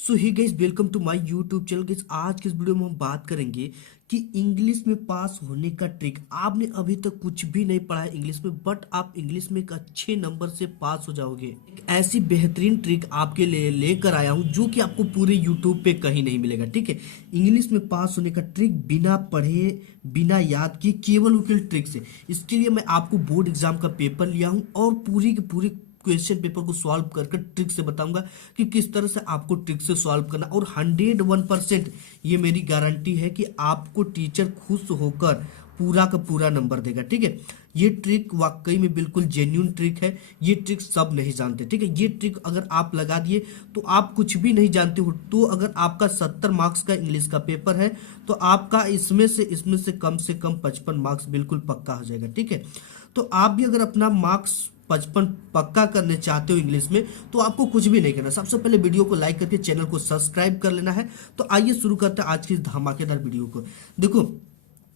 So hi guys, welcome to my YouTube channel. Guys, आज के इस वीडियो में हम बात करेंगे कि इंग्लिश में पास होने का ट्रिक। आपने अभी तक कुछ भी नहीं पढ़ा है इंग्लिश में, बट आप इंग्लिश में एक अच्छे नंबर से पास हो जाओगे। एक ऐसी बेहतरीन ट्रिक आपके लिए लेकर आया हूं जो कि आपको पूरे यूट्यूब पे कहीं नहीं मिलेगा। ठीक है, इंग्लिश में पास होने का ट्रिक बिना पढ़े बिना याद किए, केवल और केवल ट्रिक से। इसके लिए मैं आपको बोर्ड एग्जाम का पेपर लिया हूं और पूरी की पूरी क्वेश्चन पेपर को सॉल्व करके ट्रिक से बताऊंगा कि किस तरह से आपको ट्रिक से सॉल्व करना। और 101% ये मेरी गारंटी है कि आपको टीचर खुश होकर पूरा का पूरा नंबर देगा। ठीक है, ये ट्रिक वाकई में बिल्कुल जेन्यून ट्रिक है। ये ट्रिक सब नहीं जानते। ठीक है, ये ट्रिक अगर आप लगा दिए तो आप कुछ भी नहीं जानते हो। तो अगर आपका 70 मार्क्स का इंग्लिश का पेपर है तो आपका इसमें से कम 55 मार्क्स बिल्कुल पक्का हो जाएगा। ठीक है, तो आप भी अगर अपना मार्क्स 55 पक्का करने चाहते हो इंग्लिश में तो आपको कुछ भी नहीं करना। सबसे पहले वीडियो को लाइक करके चैनल को सब्सक्राइब कर लेना है। तो आइए शुरू करते हैं आज की इस धमाकेदार वीडियो को। देखो,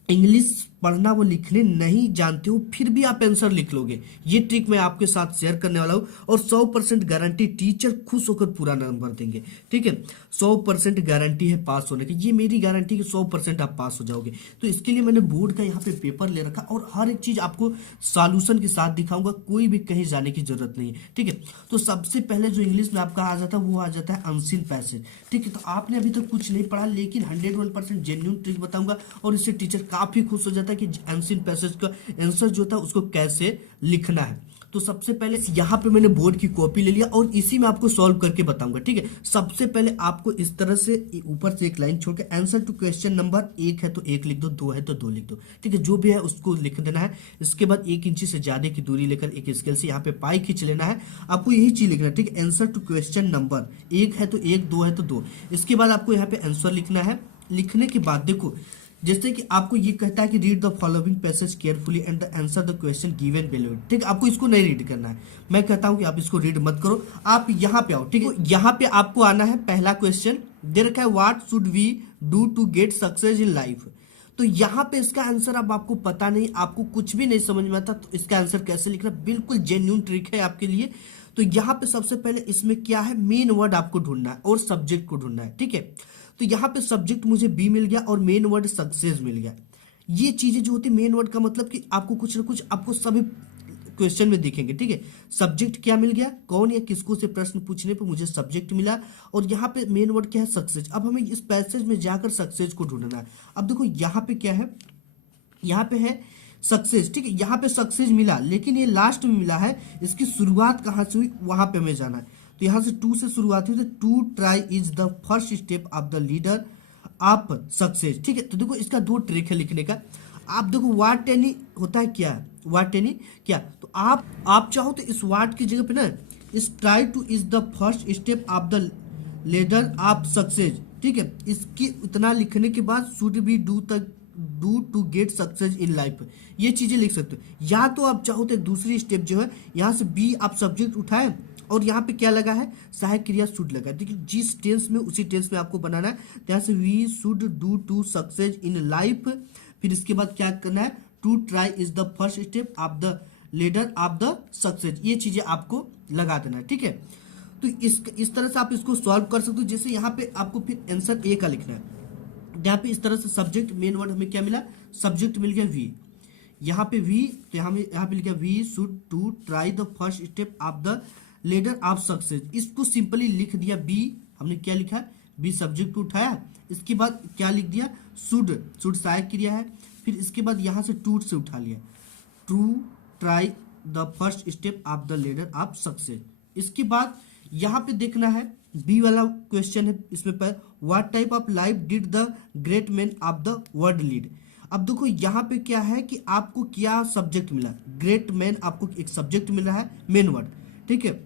इंग्लिश पढ़ना व लिखने नहीं जानते हो फिर भी आप आंसर लिख लोगे। ये ट्रिक मैं आपके साथ शेयर करने वाला हूँ और 100% गारंटी, टीचर खुश होकर पूरा नंबर देंगे। ठीक है, 100% गारंटी है पास होने की। ये मेरी गारंटी कि 100% आप पास हो जाओगे। तो इसके लिए मैंने बोर्ड का यहाँ पे पेपर ले रखा और हर एक चीज आपको सॉल्यूशन के साथ दिखाऊंगा। कोई भी कहीं जाने की जरूरत नहीं है। ठीक है, तो सबसे पहले जो इंग्लिश में आपका आ जाता है वो आ जाता है अनसीन पैसेज। ठीक है, तो आपने अभी तक कुछ नहीं पढ़ा, लेकिन 101% जेन्यून ट्रिक बताऊंगा और इससे टीचर काफी खुश हो जाता है कि अनसीन पैसेज का आंसर जो था उसको कैसे लिखना है। तो सबसे पहले यहाँ पे मैंने बोर्ड की कॉपी ले लिया और इसी में आपको सॉल्व करके बताऊंगा। ठीक है, सबसे पहले आपको इस तरह से ऊपर से एक लाइन छोड़ के आंसर टू क्वेश्चन नंबर 1 है तो 1 लिख दो, 2 है तो 2 लिख दो। ठीक है, जो भी है उसको लिख देना है। इसके बाद 1 इंची से ज्यादा की दूरी लेकर एक स्केल से यहाँ पे पाई खींच लेना है। आपको यही चीज लिखना है। ठीक है, आंसर टू क्वेश्चन नंबर 1 है तो 1, 2 है तो 2। इसके बाद आपको यहाँ पे आंसर लिखना है। लिखने के बाद देखो, जैसे कि आपको ये कहता है कि read the following passage carefully and answer the question given below. ठीक है, आपको इसको नहीं रीड करना है। मैं कहता हूं कि आप इसको रीड मत करो, आप यहाँ पे आओ। ठीक है, यहाँ पे आपको आना है। पहला क्वेश्चन दे रखा है, what should we do to get success in life. तो यहाँ पे इसका आंसर अब आपको पता नहीं, आपको कुछ भी नहीं समझ में आता, तो इसका आंसर कैसे लिखना, बिल्कुल जेन्यून ट्रिक है आपके लिए। तो यहाँ पे सबसे पहले इसमें क्या है, मेन वर्ड आपको ढूंढना है और सब्जेक्ट को ढूंढना है। ठीक है, तो यहाँ पे सब्जेक्ट मुझे बी मिल गया और मेन वर्ड सक्सेस मिल गया। ये चीजें जो होती है, मेन वर्ड का मतलब कि आपको कुछ ना कुछ आपको सभी क्वेश्चन में दिखेंगे। ठीक है, सब्जेक्ट क्या मिल गया, कौन या किसको से प्रश्न पूछने पर मुझे सब्जेक्ट मिला, और यहाँ पे मेन वर्ड क्या है, सक्सेस। अब हमें इस पैसेज में जाकर सक्सेस को ढूंढना है। अब देखो यहाँ पे क्या है, यहाँ पे है सक्सेस। ठीक है, यहाँ पे सक्सेस मिला, लेकिन ये लास्ट में मिला है। इसकी शुरुआत कहाँ से हुई वहां पे हमें जाना है। तो यहाँ से टू से शुरुआत हुई, तो to try is the first step of the leader of success. ठीक है, तो देखो इसका 2 ट्रिक है लिखने का। आप देखो वाट एनी होता है क्या, वाट एनी क्या, तो आप चाहो तो इस वाट की जगह पे ना इस try to is the first step of the leader of success. ठीक है, इसकी इतना लिखने के बाद should be do to get success in life, ये चीजें लिख सकते हो। या तो आप चाहो तो एक दूसरी स्टेप जो है, यहाँ से बी आप सब्जेक्ट उठाए और यहाँ पे क्या लगा है, सहायक क्रिया शुड लगा है। देखिए जिस टेंस में उसी टेंस में आपको बनाना है। तो यहाँ से we should do to success in life, फिर इसके बाद क्या करना है, to try is the first step of the leader of the success. ये चीजें आपको लगा देना है। ठीक है, तो इस तरह से आप इसको सॉल्व कर सकते हो। जैसे यहाँ पे आपको फिर आंसर ए का लिखना है। यहाँ पे इस तरह से सब्जेक्ट मेन वर्ड हमें क्या मिला, सब्जेक्ट मिल गया वी। यहाँ पे वी, तो यहाँ पे लिखा we should to try the first step of the leader of success. इसको सिंपली लिख दिया। बी हमने क्या लिखा, बी सब्जेक्ट उठाया, इसके बाद क्या लिख दिया, शुड सहायक क्रिया है, फिर इसके बाद यहाँ से टू से उठा लिया, to try the first step of the leader of success. इसके बाद यहाँ पे देखना है, बी वाला क्वेश्चन है इसमें पर, what type of life did the great man of the world lead. अब देखो यहाँ पे क्या है कि आपको क्या सब्जेक्ट मिला, ग्रेट मैन, आपको एक सब्जेक्ट मिल रहा है मेन वर्ड। ठीक है,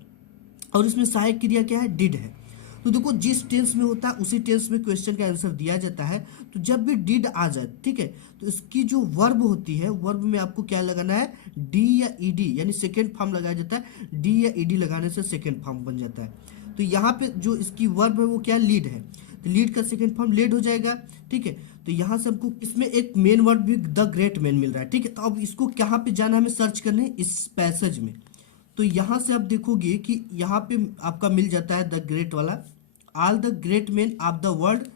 और इसमें सहायक क्रिया क्या है, डिड है। तो देखो जिस टेंस में होता है उसी टेंस में क्वेश्चन का आंसर दिया जाता है। तो जब भी डिड आ जाए, ठीक है, तो इसकी जो वर्ब होती है, वर्ब में आपको क्या लगाना है, डी या ईडी, यानी सेकेंड फॉर्म लगाया जाता है। डी या ईडी लगाने से सेकेंड फॉर्म बन जाता है। तो यहाँ पे जो इसकी वर्ब है वो क्या, लीड है, तो लीड का सेकेंड फॉर्म लेड हो जाएगा। ठीक है, तो यहाँ से हमको इसमें एक मेन वर्ड भी द ग्रेट मैन मिल रहा है। ठीक है, तो अब इसको कहाँ पे जाना, हमें सर्च करने इस पैसेज में। तो यहाँ से आप देखोगे कि यहाँ पे आपका मिल जाता है द ग्रेट वाला, all the great man of the world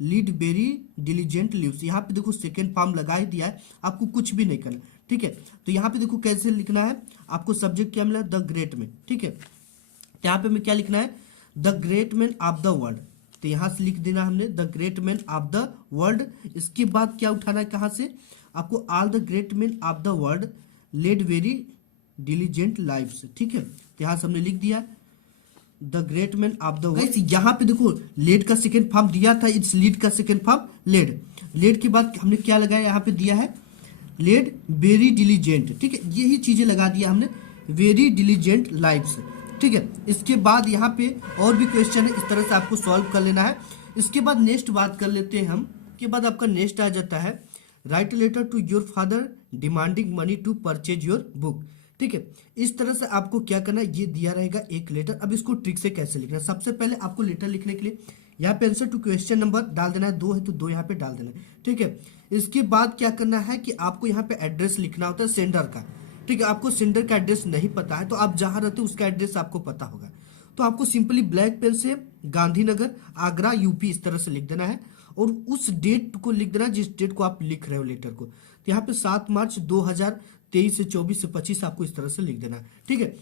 lead very diligent lives. यहाँ पे देखो सेकेंड फॉर्म लगा ही दिया है, आपको कुछ भी नहीं करना, ठीक है। तो यहाँ पे देखो कैसे लिखना है, आपको सब्जेक्ट क्या मिला, द ग्रेट मैन, ठीक है। तो यहाँ पे हमें क्या लिखना है, the great man of the world, तो यहाँ से लिख देना हमने the great man of the world. इसके बाद क्या उठाना है, कहाँ से, आपको all the great man of the world led very diligent lifes, ठीक है। तो यहाँ से हमने लिख दिया the great man of the world. यहाँ पे देखो लेड का सेकेंड फॉर्म दिया था, इट्स लीड का सेकेंड फॉर्म लेड। लेड के बाद हमने क्या लगाया, यहाँ पे दिया है लेड वेरी डिलीजेंट, ठीक है। यही चीजें लगा दिया हमने, वेरी डिलीजेंट लाइफ्स, ठीक है। इसके बाद यहाँ पे और भी क्वेश्चन है, इस तरह से आपको सॉल्व कर लेना है। इसके बाद नेक्स्ट बात कर लेते हैं हम, के बाद आपका नेक्स्ट आ जाता है write letter to your father demanding money to purchase your book, ठीक है। इस तरह से आपको क्या करना है, ये दिया रहेगा एक लेटर। अब इसको ट्रिक से कैसे लिखना है, सबसे पहले आपको लेटर लिखने के लिए यहाँ पे आंसर टू क्वेश्चन नंबर डाल देना है, 2 है तो 2 यहाँ पे डाल देना है, ठीक है। इसके बाद क्या करना है कि आपको यहाँ पे एड्रेस लिखना होता है सेंडर का, ठीक है। आपको सेंडर का एड्रेस नहीं पता है तो आप जहां रहते हो उसका एड्रेस आपको पता होगा, तो आपको सिंपली ब्लैक पेन से गांधीनगर आगरा यूपी इस तरह से लिख देना है और उस डेट को लिख देना जिस डेट को आप लिख रहे हो लेटर को। तो यहाँ पे 7 मार्च 2023 से 24 से 25 आपको इस तरह से लिख देना है, ठीक है।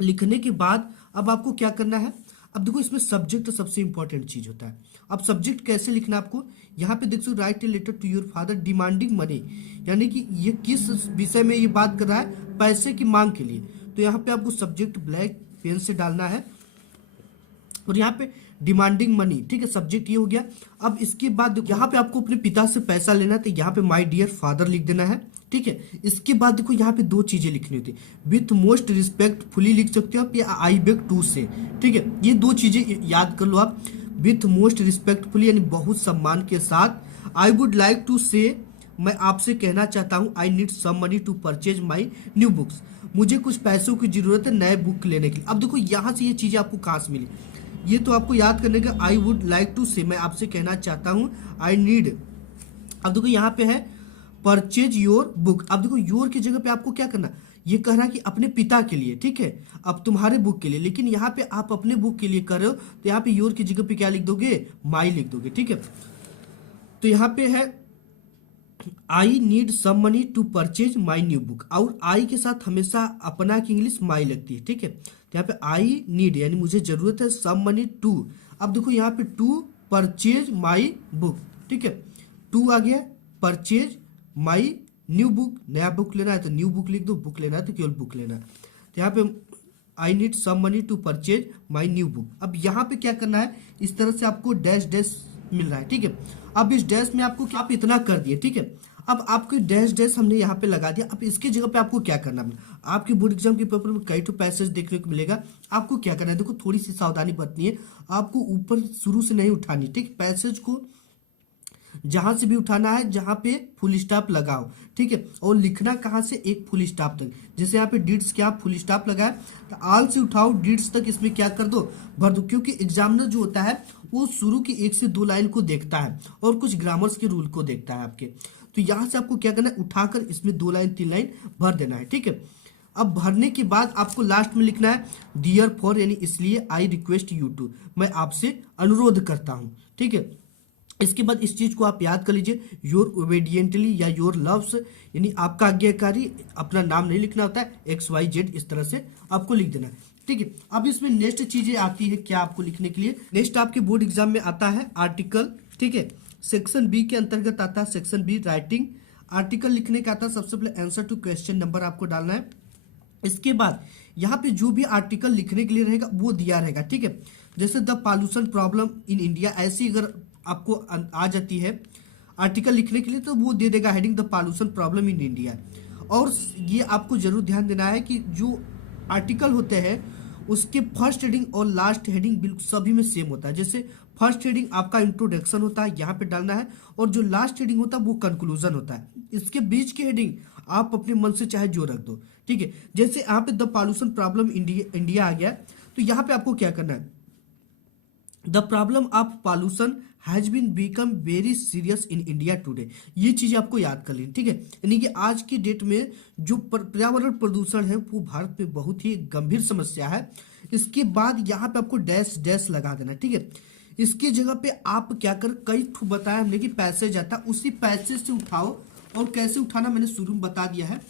लिखने के बाद अब आपको क्या करना है, अब देखो इसमें सब्जेक्ट सबसे इंपॉर्टेंट चीज होता है। अब सब्जेक्ट कैसे लिखना है आपको, यहाँ पे देखो write a letter to your father demanding money, यानी कि ये किस विषय में ये बात कर रहा है, पैसे की मांग के लिए। तो यहाँ पे आपको सब्जेक्ट ब्लैक पेन से डालना है और यहाँ पे डिमांडिंग मनी, ठीक है, सब्जेक्ट ये हो गया। अब इसके बाद यहाँ पे आपको अपने पिता से पैसा लेना है, तो यहाँ पे माय डियर फादर लिख देना है, ठीक है। इसके बाद देखो यहाँ पे 2 चीजें लिखनी होती है, विथ मोस्ट रिस्पेक्टफुली लिख सकते हो आप या आई बेग टू से, ठीक है। ये 2 चीजें याद कर लो आप, विथ मोस्ट रिस्पेक्टफुली यानी बहुत सम्मान के साथ, आई वुड लाइक टू से मैं आपसे कहना चाहता हूँ, I need some money to purchase my new books, मुझे कुछ पैसों की जरूरत है नए बुक लेने के लिए। अब देखो यहाँ से ये चीजें आपको कहाँ से मिली, ये तो आपको याद करने का, आई वुड लाइक टू से मैं आपसे कहना चाहता हूँ, आई नीड। अब देखो यहाँ पे है परचेज योर बुक। अब देखो योर की जगह पे आपको क्या करना, ये कह रहा है कि अपने पिता के लिए, ठीक है, अब तुम्हारे बुक के लिए, लेकिन यहाँ पे आप अपने बुक के लिए कर रहे हो तो यहाँ पे योर की जगह पे क्या लिख दोगे, माई लिख दोगे, ठीक है। तो यहाँ पे है I need some money to purchase my new book, और आई के साथ हमेशा अपना की इंग्लिश माई लगती है, ठीक है। तो यहाँ पे आई नीड यानी मुझे जरूरत है सम मनी टू, अब देखो यहाँ पे टू परचेज माई बुक, ठीक है, टू आ गया, परचेज माई न्यू बुक, नया बुक लेना है तो न्यू बुक लिख दो, बुक लेना है तो केवल बुक लेना है। तो यहाँ पे I need some money to purchase my new book. अब यहाँ पे क्या करना है, इस तरह से आपको डैश डैश मिल रहा है, ठीक है। अब इस डैश में आपको क्या, आप इतना कर दिए, ठीक है। अब आपको डैश डैश हमने यहाँ पे लगा दिया। अब इसकी जगह पे आपको क्या करना है, आपके बोर्ड एग्जाम के पेपर में कई तो पैसेज देखने को मिलेगा, आपको क्या करना है, देखो थोड़ी सी सावधानी बरतनी है, आपको ऊपर शुरू से नहीं उठानी, ठीक, पैसेज को जहां से भी उठाना है जहां पे फुल स्टॉप लगाओ, ठीक है। और लिखना कहां से, एक फुल स्टॉप तक, जैसे यहाँ पे डिट्स क्या फुल स्टॉप लगाया तो आल से उठाओ डिट्स तक, इसमें क्या कर दो, भर दो, क्योंकि एग्जामिनर जो होता है वो शुरू की 1 से 2 लाइन को देखता है और कुछ ग्रामर्स के रूल को देखता है आपके। तो यहां से आपको क्या करना है, उठाकर इसमें 2 लाइन 3 लाइन भर देना है, ठीक है। अब भरने के बाद आपको लास्ट में लिखना है डियर फॉर, यानी इसलिए, आई रिक्वेस्ट यू टू, मैं आपसे अनुरोध करता हूं, ठीक है। इसके बाद इस चीज को आप याद कर लीजिए, योर ओबेडियंटली या योर लव्स, यानी आपका आज्ञाकारी, अपना नाम नहीं लिखना होता है, XYZ इस तरह से आपको लिख देना है, ठीक है। अब इसमें नेक्स्ट चीजें आती है क्या आपको लिखने के लिए, नेक्स्ट आपके बोर्ड एग्जाम में आता है आर्टिकल, ठीक है। सेक्शन बी के अंतर्गत आता है सेक्शन बी राइटिंग, आर्टिकल लिखने का आता है। सबसे पहले आंसर टू क्वेश्चन नंबर आपको डालना है। इसके बाद यहाँ पे जो भी आर्टिकल लिखने के लिए रहेगा वो दिया रहेगा, ठीक है। जैसे the pollution problem in India, ऐसी अगर आपको आ जाती है आर्टिकल लिखने के लिए तो वो दे देगा heading the pollution problem in India. और ये आपको जरूर ध्यान देना है कि जो आर्टिकल होते हैं उसके फर्स्ट हेडिंग और लास्ट हेडिंग बिल्कुल सभी में सेम होता है। जैसे फर्स्ट हेडिंग आपका इंट्रोडक्शन होता है, यहाँ पे डालना है, और जो लास्ट हेडिंग होता है वो कंक्लूजन होता है। इसके बीच की हेडिंग आप अपने मन से चाहे जो रख दो, ठीक है। जैसे यहाँ पे द पॉल्यूशन प्रॉब्लम इंडिया आ गया, तो यहाँ पे आपको क्या करना है, the problem of pollution has been become very serious in India today. ये चीज आपको याद कर लेनी, ठीक है। यानी कि आज की डेट में जो पर्यावरण प्रदूषण है वो भारत में बहुत ही गंभीर समस्या है। इसके बाद यहाँ पे आपको डैश डैश लगा देना, ठीक है। इसकी जगह पे आप क्या कर, कई ठो बताया हमने कि पैसेज आता, उसी पैसेज से उठाओ। और कैसे उठाना मैंने शुरू में बता दिया है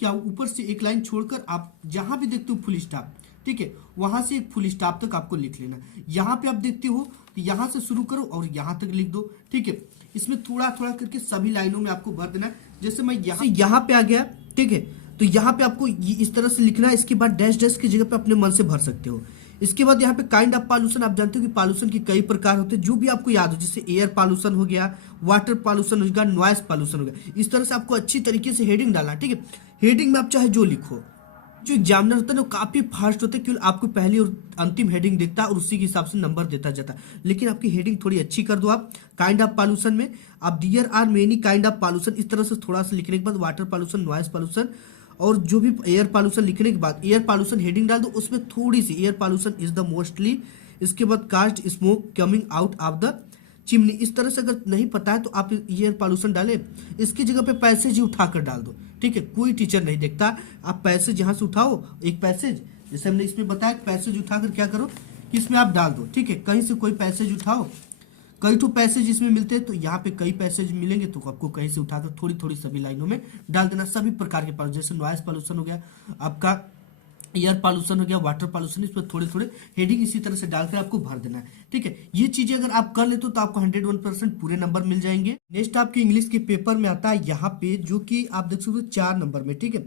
कि आप ऊपर से एक लाइन छोड़कर आप जहां भी देखते हो फुल स्टॉप, ठीक है, वहां से एक फुल स्टॉप तक आपको लिख लेना। यहाँ पे आप देखते हो तो यहाँ से शुरू करो और यहाँ तक लिख दो, ठीक है। इसमें थोड़ा थोड़ा करके सभी लाइनों में आपको भर देना है। जैसे मैं यहाँ पे आ गया, ठीक है, तो यहाँ पे आपको इस तरह से लिखना है। इसके बाद डैश डैश की जगह पे अपने मन से भर सकते हो। इसके बाद यहाँ पे काइंड ऑफ पॉल्यूशन, आप जानते हो कि पॉल्यूशन के कई प्रकार होते हैं, जो भी आपको याद हो, जैसे एयर पॉल्यूशन हो गया, वाटर पॉल्यूशन हो गया, नॉइस पॉल्यूशन हो गया। इस तरह से आपको अच्छी तरीके से हेडिंग डालना, ठीक है। हेडिंग में आप चाहे जो लिखो, जो एग्जामिनर होता है ना वो काफी फास्ट होते हैं, क्योंकि आपको पहली और अंतिम हेडिंग देखता है और उसी के हिसाब से नंबर देता जाता है। लेकिन आपकी हेडिंग थोड़ी अच्छी कर दो आप। काइंड ऑफ पॉल्यूशन में आप there are many kind of pollution, इस तरह से थोड़ा सा लिखने के बाद वाटर पॉल्यूशन, नॉइस पॉल्यूशन और जो भी एयर पॉल्यूशन लिखने के बाद एयर पॉल्यूशन हेडिंग डाल दो, उसमें थोड़ी सी air pollution is the mostly. इसके बाद cast smoke coming out of the chimney. इस तरह से अगर नहीं पता है तो आप एयर पॉल्यूशन डालें, इसकी जगह पे पैसेज ही उठाकर डाल दो, ठीक है। कोई टीचर नहीं देखता, आप पैसेज यहाँ से उठाओ, एक पैसेज जैसे हमने इसमें बताया, पैसेज उठाकर क्या करो कि इसमें आप डाल दो, ठीक है। कहीं से कोई पैसेज उठाओ, कई तो पैसेज इसमें मिलते हैं, तो यहाँ पे कई पैसेज मिलेंगे तो आपको कहीं से उठाकर थोड़ी थोड़ी सभी लाइनों में डाल देना। सभी प्रकार के पॉल्यूशन, जैसे नॉइस पॉल्यूशन हो गया, आपका एयर पॉल्यूशन हो गया, वाटर पॉल्यूशन, इस पर थोड़े थोड़े हेडिंग इसी तरह से डालकर आपको भर देना है, ठीक है। ये चीजें अगर आप कर लेते हो तो आपको 101% पूरे नंबर मिल जाएंगे। नेक्स्ट आपके इंग्लिश के पेपर में आता है यहाँ पे, जो कि आप देख सकते हो 4 नंबर में, ठीक है।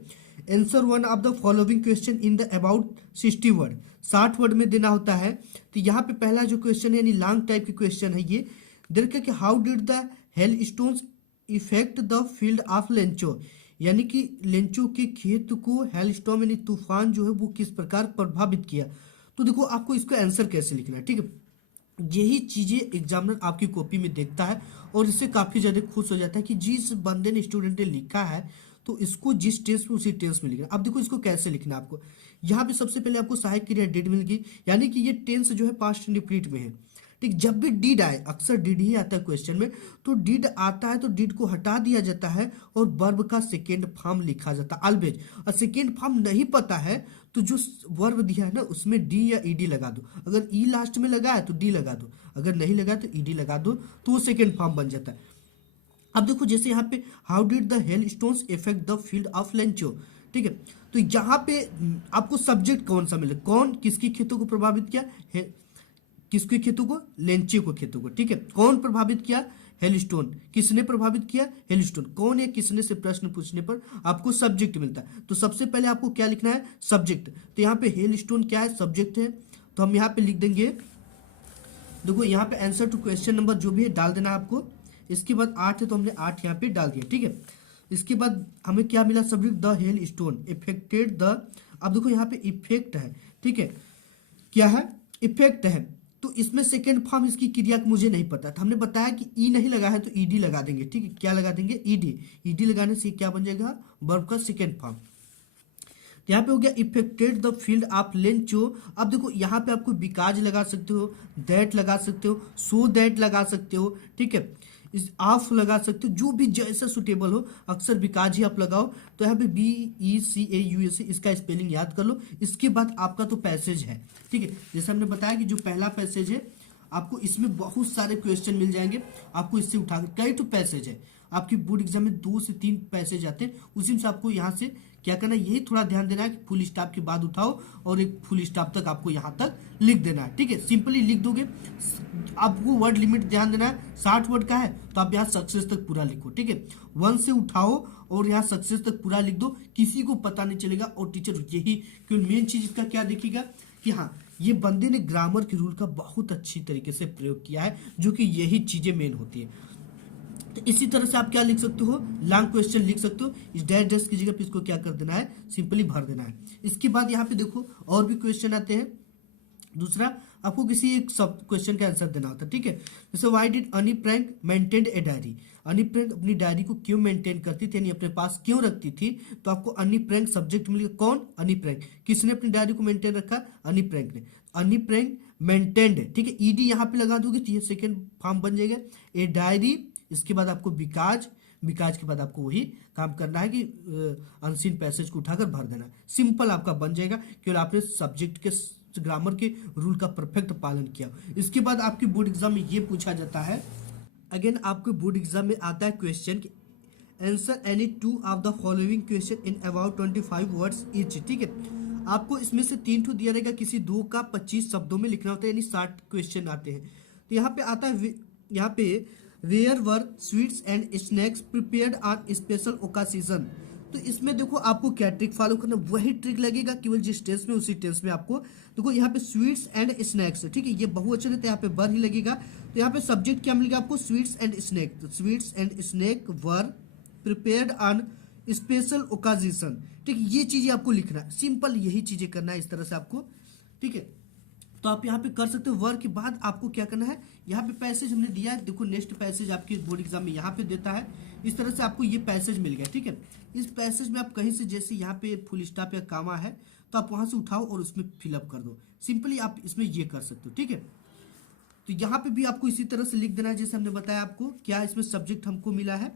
Answer one of the following question in the about 60 word, 60 word में देना होता है। तो यहाँ पे पहला जो क्वेश्चन है यानी लॉन्ग टाइप की क्वेश्चन है ये। देखिए कि how did the hail stones effect the field of Lencho, यानी कि लेंचो के खेत को हेलस्टॉर्म यानी तूफान जो है वो किस प्रकार प्रभावित किया। तो देखो आपको इसका आंसर कैसे लिखना है, ठीक है। यही चीजें एग्जामिनर आपकी कॉपी में देखता है और इससे काफी ज्यादा खुश हो जाता है कि जिस बंदे ने, स्टूडेंट ने लिखा है तो इसको जिस टेंस में उसी टेंस में लिखना। अब देखो इसको कैसे लिखना है आपको। यहाँ पे सबसे पहले आपको सहायक क्रिया डिड मिल गई, यानी कि ये टेंस जो है पास्ट इंडिफिनिट में है, ठीक। जब भी डिड आए, अक्सर डिड ही आता है क्वेश्चन में, तो डिड आता है तो डिड को हटा दिया जाता है और वर्ब का सेकेंड फॉर्म लिखा जाता है ऑलवेज। और सेकेंड फॉर्म नहीं पता है तो जो वर्ब दिया है ना उसमें डी या ईडी लगा दो। अगर ई लास्ट में लगा है तो डी लगा दो, अगर नहीं लगा तो ईडी लगा दो, तो वो सेकेंड फॉर्म बन जाता है। अब देखो जैसे यहाँ पे how did the hail stones effect the field of Lencho, ठीक है। तो यहाँ पे आपको सब्जेक्ट कौन सा मिले, कौन किसकी खेतों को प्रभावित किया, किसके खेतों को, लेंचे को खेतों को, ठीक है। कौन प्रभावित किया, हेलस्टोन। किसने प्रभावित किया, हेलस्टोन। कौन या किसने से प्रश्न पूछने पर आपको सब्जेक्ट मिलता है। तो सबसे पहले आपको क्या लिखना है, सब्जेक्ट। तो यहाँ पे हेलस्टोन क्या है, सब्जेक्ट है, तो हम यहाँ पे लिख देंगे, देखो यहाँ पे आंसर टू क्वेश्चन नंबर जो भी है डाल देना आपको। इसके बाद 8 है तो हमने 8 यहाँ पे डाल दिया, ठीक है। इसके बाद हमें क्या मिला, subject the hell stone affected the. अब देखो यहाँ पे इफेक्ट है, ठीक है, क्या है, इफेक्ट है। तो इसमें सेकेंड फॉर्म इसकी क्रिया मुझे नहीं पता था, हमने बताया कि ई नहीं लगा है तो ईडी लगा देंगे, ठीक है। क्या लगा देंगे, ईडी। ईडी लगाने से क्या बन जाएगा, वर्ब का सेकेंड फॉर्म। यहाँ पे हो गया affected the field of Lencho. अब देखो यहाँ पे आपको बिकाज लगा सकते हो, दैट लगा सकते हो, सो दैट लगा सकते हो, ठीक है। इस ऑफ लगा सकते हो, जो भी जैसा सुटेबल हो, अक्सर बिकाज ही आप लगाओ। तो यहाँ पे BECAUS इसका स्पेलिंग याद कर लो। इसके बाद आपका तो पैसेज है, ठीक है। जैसे हमने बताया कि जो पहला पैसेज है आपको इसमें बहुत सारे क्वेश्चन मिल जाएंगे, आपको इससे उठाकर, कई तो पैसेज है आपकी बोर्ड एग्जाम में 2 से 3 पैसेज आते हैं, उसी में से आपको यहाँ से क्या करना है, यही थोड़ा ध्यान देना है कि फुल स्टॉप के बाद उठाओ और एक फुल स्टॉप तक आपको यहाँ तक लिख देना है, ठीक है। सिंपली लिख दोगे, आपको वर्ड लिमिट ध्यान देना है, 60 वर्ड का है तो आप यहाँ सक्सेस तक पूरा लिखो, ठीक है। 1 से उठाओ और यहाँ सक्सेस तक पूरा लिख दो, किसी को पता नहीं चलेगा। और टीचर यही क्यों, मेन चीज इसका क्या देखेगा कि हाँ ये बंदे ने ग्रामर के रूल का बहुत अच्छी तरीके से प्रयोग किया है, जो कि यही चीजें मेन होती है। तो इसी तरह से आप क्या लिख सकते हो, लॉन्ग क्वेश्चन लिख सकते हो। इस डैश डैश की जगह पे इसको क्या कर देना है, सिंपली भर देना है। इसके बाद यहाँ पे देखो और भी क्वेश्चन आते हैं। दूसरा आपको किसी एक सब क्वेश्चन का आंसर देना होता है, ठीक है। जैसे व्हाई डिड अनी फ्रैंक मेंटेन ए डायरी, अनी फ्रैंक अपनी डायरी को क्यों मेंटेन करती थी, यानी अपने पास क्यों रखती थी। तो आपको अनी फ्रैंक सब्जेक्ट मिलेगा, कौन, अनी फ्रैंक। किसने अपनी डायरी को मेंटेन रखा, अनी फ्रैंक ने। अनी फ्रैंक मेंटेन्ड, ठीक है, ईडी यहाँ पे लगा दोगे तो ये सेकेंड फॉर्म बन जाएगा। ए डायरी, इसके बाद आपको बिकाज, बिकाज के बाद आपको वही काम करना है कि अनसीन पैसेज को उठाकर भर देना। सिंपल आपका बन जाएगा, केवल आपने सब्जेक्ट के ग्रामर के रूल का परफेक्ट पालन किया। इसके बाद आपके बोर्ड एग्जाम में ये पूछा जाता है, अगेन आपके बोर्ड एग्जाम में आता है question, answer any two of the following question in about 25 words each, ठीक है। आपको इसमें से 3 ठो दिया रहेगा, किसी दो का 25 शब्दों में लिखना होता है, यानी 60 क्वेश्चन आते हैं। तो यहाँ पे आता है, यहाँ पे where were sweets and snacks prepared on special occasion. तो इसमें देखो आपको क्या ट्रिक फॉलो करना, वही ट्रिक लगेगा केवल जिस टेंस में उसी टेंस में आपको। देखो यहाँ पे स्वीट्स एंड स्नैक्स, ठीक है, ये बहुवचन है तो यहाँ पे वर ही लगेगा। तो यहाँ पे सब्जेक्ट क्या मिलेगा आपको, स्वीट्स एंड स्नैक। तो sweets and snack were prepared on special occasion, ठीक है, ये चीजें आपको लिखना है, सिंपल यही चीजें करना है इस तरह से आपको, ठीक है। तो आप यहाँ पे कर सकते हो। वर के बाद आपको क्या करना है, यहाँ पे पैसेज हमने दिया है, देखो नेक्स्ट पैसेज आपके बोर्ड एग्जाम में यहाँ पे देता है। इस तरह से आपको ये पैसेज मिल गया, ठीक है। इस पैसेज में आप कहीं से, जैसे यहाँ पे फुल स्टॉप या कामा है तो आप वहां से उठाओ और उसमें फिलअप कर दो, सिंपली आप इसमें ये कर सकते हो, ठीक है। तो यहाँ पे भी आपको इसी तरह से लिख देना है जैसे हमने बताया आपको। क्या इसमें सब्जेक्ट हमको मिला है,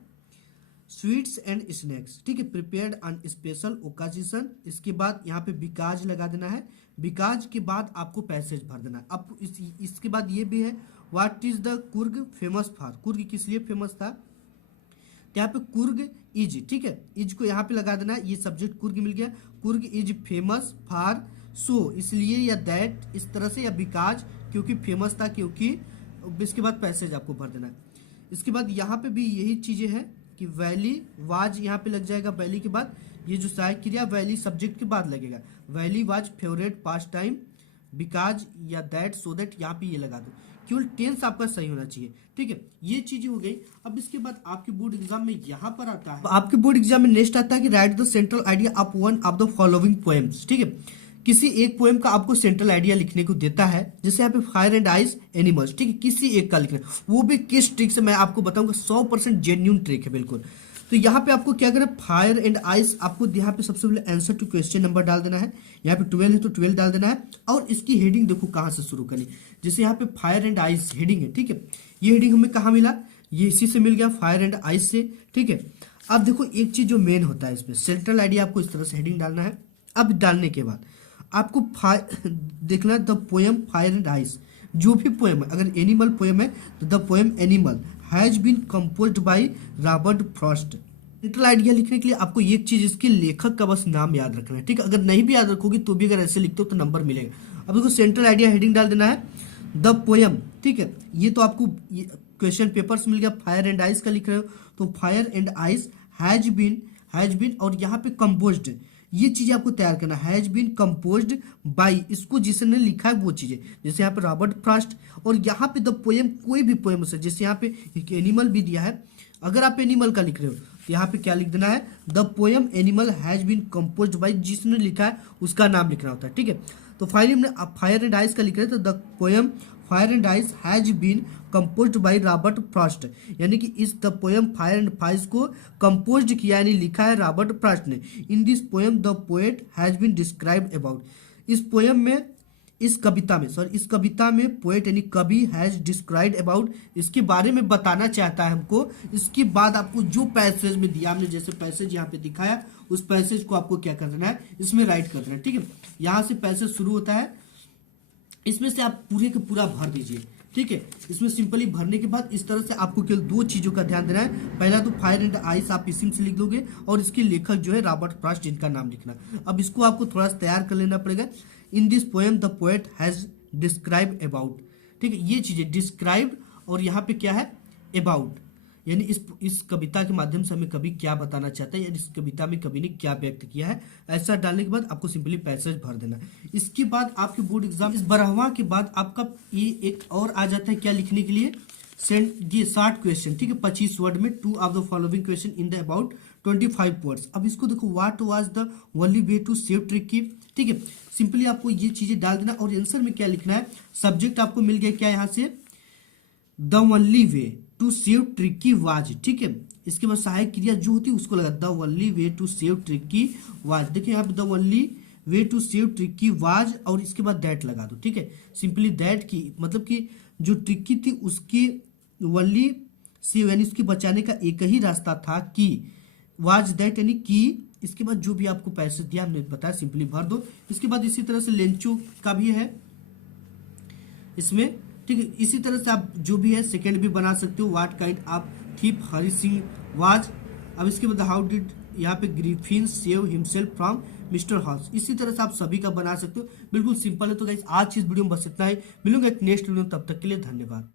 स्वीट्स एंड स्नैक्स, ठीक है, प्रिपेयर्ड ऑन स्पेशल ओकेजन। इसके बाद यहाँ पे बिकाज लगा देना है, बिकाज के बाद आपको पैसेज भर देना है। अब इसके बाद ये भी है, what is the Coorg famous for, Coorg किस लिए फेमस था, तो यहाँ पे कुर्ग इज, ठीक है, इज को यहाँ पे लगा देना है, ये सब्जेक्ट कुर्ग मिल गया, Coorg is famous for so, इसलिए, या दैट, इस तरह से, या बिकाज क्योंकि फेमस था, क्योंकि, इसके बाद पैसेज आपको भर देना है। इसके बाद यहाँ पे भी यही चीजें हैं कि वैली वाज यहाँ पे लग जाएगा, वैली के बाद ये जो सहायक क्रिया वैली सब्जेक्ट के बाद लगेगा, valley was favourite past time, because या दैट, सो दैट, यहाँ पे ये लगा दो, केवल टेंस आपका सही होना चाहिए, ठीक है। ये चीजें हो गई। अब इसके बाद आपके बोर्ड एग्जाम में यहाँ पर आता है, आपके बोर्ड एग्जाम में नेक्स्ट आता है कि right the central idea of one of the following poems, ठीक है। किसी एक पोएम का आपको सेंट्रल आइडिया लिखने को देता है, जैसे यहाँ पे फायर एंड आइस एनिमल्स, ठीक है, किसी एक का लिखना है, वो भी किस ट्रिक से मैं आपको बताऊंगा, 100% जेन्यून ट्रिक है बिल्कुल। तो यहाँ पे आपको क्या करना है, फायर एंड आइस, आपको यहाँ पे सबसे पहले आंसर टू क्वेश्चन नंबर डाल देना है, यहाँ पे 12 है तो 12 डाल देना है, और इसकी हेडिंग देखो कहाँ से शुरू करनी, जैसे यहाँ पे फायर एंड आइस हेडिंग है, ठीक है, ये हेडिंग हमें कहाँ मिला, ये इसी से मिल गया, फायर एंड आइस से, ठीक है। अब देखो एक चीज जो मेन होता है इसमें, सेंट्रल आइडिया आपको इस तरह से हेडिंग डालना है। अब डालने के बाद आपको देखना the poem fire and ice, जो भी पोएम है, अगर एनिमल पोएम है तो the poem animal has been composed by Robert Frost. Central idea लिखने के लिए आपको एक चीज, इसके लेखक का बस नाम याद रखना है, ठीक है, अगर नहीं भी याद रखोगे तो भी अगर ऐसे लिखते हो तो नंबर मिलेगा। अब देखो सेंट्रल आइडिया हेडिंग डाल देना है द पोएम, ठीक है, ये तो आपको क्वेश्चन पेपर से मिल गया, फायर एंड आइस का लिख रहे हो तो fire and ice has been, और यहाँ पे कंपोज्ड, ये चीजें आपको तैयार करना, हैज बीन कंपोज्ड बाय, इसको जिसने लिखा है वो चीजें, जैसे यहाँ पे रॉबर्ट फ्रॉस्ट, और यहाँ पे द पोएम, कोई भी पोएम से, जैसे यहाँ पे एक एनिमल भी दिया है, अगर आप एनिमल का लिख रहे हो तो यहाँ पे क्या लिख देना है, the poem animal has been composed by, जिसने लिखा है उसका नाम लिखना होता है, ठीक है। तो फायर एंड आइस का लिख रहे हैं तो the poem fire and ice has been composed by Robert Frost, यानी कि इस the poem fire and ice को कंपोज्ड किया यानी लिखा है रॉबर्ट फ्रॉस्ट ने। In this poem the poet has been described about, इस पोएम में, इस कविता में पोएट यानी कवि हैज डिस्क्राइब्ड अबाउट, इसके बारे में बताना चाहता है हमको। इसके बाद आपको जो पैसेज में दिया हमने, जैसे पैसेज यहाँ पे दिखाया, उस पैसेज को आपको क्या कर देना है, इसमें राइट कर देना है, ठीक है। यहाँ से पैसेज शुरू होता है, इसमें से आप पूरे के पूरा भर दीजिए, ठीक है। इसमें सिंपली भरने के बाद इस तरह से आपको केवल दो चीजों का ध्यान देना है, पहला तो फायर एंड आइस आप इसी से लिख दोगे, और इसके लेखक जो है रॉबर्ट फ्रॉस्ट, जिनका नाम लिखना। अब इसको आपको थोड़ा सा तैयार कर लेना पड़ेगा। इन this poem the poet has described about, ठीक है, ये चीजें डिस्क्राइब्ड, और यहाँ पे क्या है अबाउट, यानी इस कविता के माध्यम से हमें कवि क्या बताना चाहता है, यानी इस कविता में कवि ने क्या व्यक्त किया है। ऐसा डालने के बाद आपको सिंपली पैसेज भर देना है। इसके बाद आपके बोर्ड एग्जाम, इस 12वां के बाद आपका ये एक और आ जाता है क्या लिखने के लिए, ये 60 क्वेश्चन, ठीक है, 25 वर्ड में, two of the following question in the about 25 words. अब इसको देखो, what was the only way to save tricky, ठीक है, सिंपली आपको ये चीजें डाल देना, और आंसर में क्या लिखना है, सब्जेक्ट आपको मिल गया क्या यहाँ से, the only way to save tricky was, ठीक है। इसके बाद सहायक क्रिया जो होती है उसको लगा, the only way to save tricky was. देखिए यहाँ पे the only way to save tricky was और इसके बाद दैट लगा दो, ठीक है। सिंपली दैट की मतलब कि जो ट्रिकी थी उसकी वली सेव यानी उसकी बचाने का एक ही रास्ता था कि वाज दैट यानी कि इसके बाद जो भी आपको पैसे दिया हमने बताया सिंपली भर दो। इसके बाद इसी तरह से लेंचो का भी है इसमें, ठीक है। इसी तरह से आप जो भी है सेकंड भी बना सकते हो, what kind of thief Hari Singh was. अब इसके बाद हाउ डिड यहाँ पे Griffin save himself from mister horse. इसी तरह से आप सभी का बना सकते हो, बिल्कुल सिंपल है। तो गाइस आज की इस वीडियो में बस इतना ही, मिलूंगा एक नेक्स्ट वीडियो में, तब तक के लिए धन्यवाद।